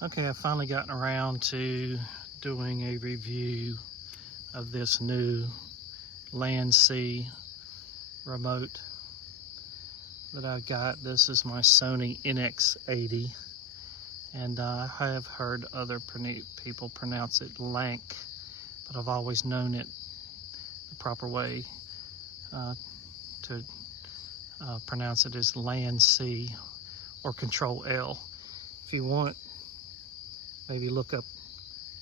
Okay, I've finally gotten around to doing a review of this new Land-C remote that I got. This is my Sony NX80, and I have heard other people pronounce it Lank, but I've always known it the proper way to pronounce it as Land-C or Control L. If you want, maybe look up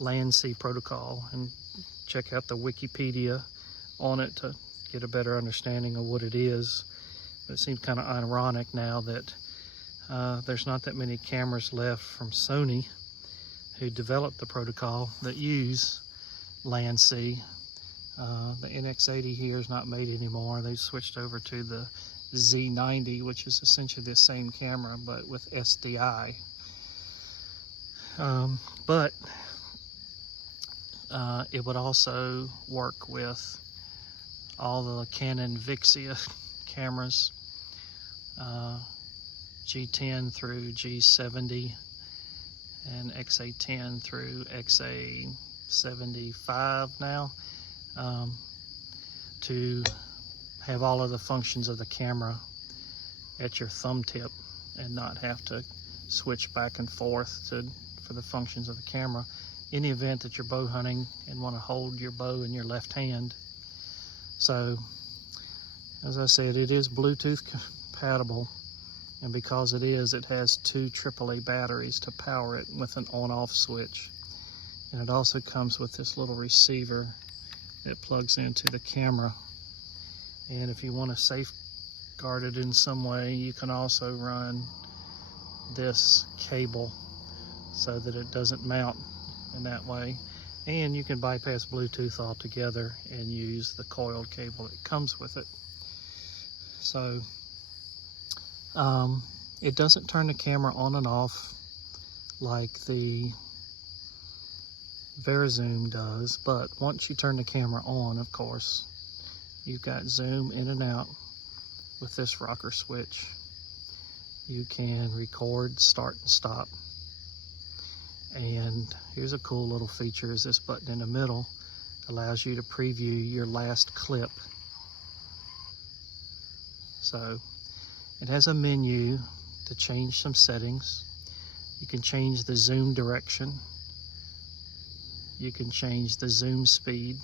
Land-C protocol and check out the Wikipedia on it to get a better understanding of what it is. But it seems kind of ironic now that there's not that many cameras left from Sony who developed the protocol that use Land-C. The NX80 here is not made anymore. They've switched over to the Z90, which is essentially the same camera but with SDI. But it would also work with all the Canon Vixia cameras, G10 through G70 and XA10 through XA75 now, to have all of the functions of the camera at your thumb tip and not have to switch back and forth for the functions of the camera. In the event that you're bow hunting and want to hold your bow in your left hand. So, as I said, it is Bluetooth compatible, and because it is, it has two AAA batteries to power it with an on-off switch. And it also comes with this little receiver that plugs into the camera. And if you want to safeguard it in some way, you can also run this cable so that it doesn't mount in that way. And you can bypass Bluetooth altogether and use the coiled cable that comes with it. So it doesn't turn the camera on and off like the VariZoom does, but once you turn the camera on, of course, you've got zoom in and out with this rocker switch. You can record, start and stop. And here's a cool little feature, is this button in the middle allows you to preview your last clip. So it has a menu to change some settings. You can change the zoom direction. You can change the zoom speed,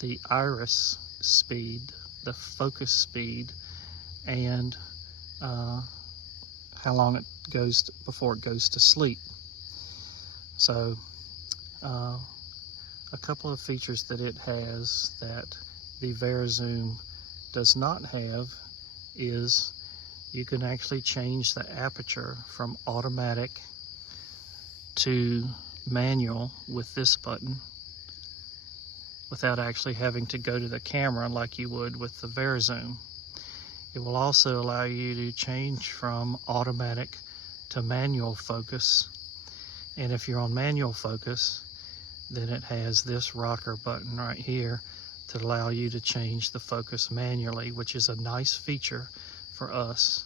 the iris speed, the focus speed, and how long it goes before it goes to sleep. So a couple of features that it has that the VariZoom does not have is you can actually change the aperture from automatic to manual with this button without actually having to go to the camera like you would with the VariZoom. It will also allow you to change from automatic to manual focus. And if you're on manual focus, then it has this rocker button right here to allow you to change the focus manually, which is a nice feature for us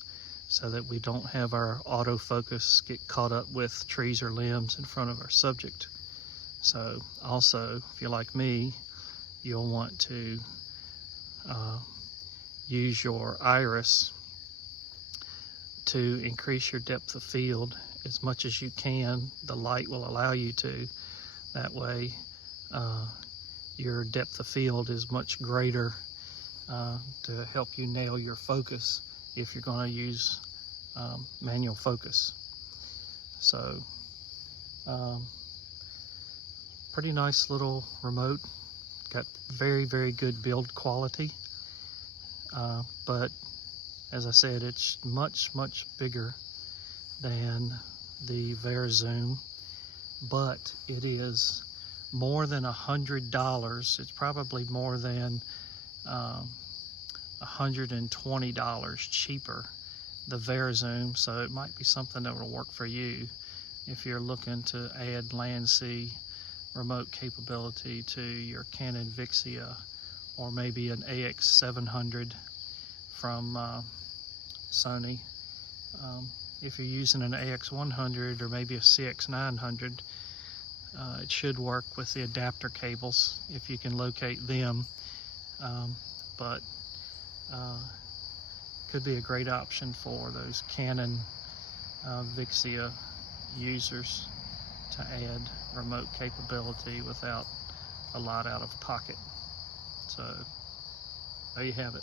so that we don't have our autofocus get caught up with trees or limbs in front of our subject. So also, if you're like me, you'll want to use your iris to increase your depth of field as much as you can. The light will allow you to. That way your depth of field is much greater to help you nail your focus if you're going to use manual focus. So pretty nice little remote. Got very, very good build quality, but as I said, it's much, much bigger than the VariZoom, but it is more than $100. It's probably more than $120 cheaper, the VariZoom, so it might be something that will work for you if you're looking to add Land-C remote capability to your Canon Vixia, or maybe an AX700 from Sony. if you're using an AX100 or maybe a CX900, it should work with the adapter cables if you can locate them. But could be a great option for those Canon Vixia users to add remote capability without a lot out of pocket. So there you have it.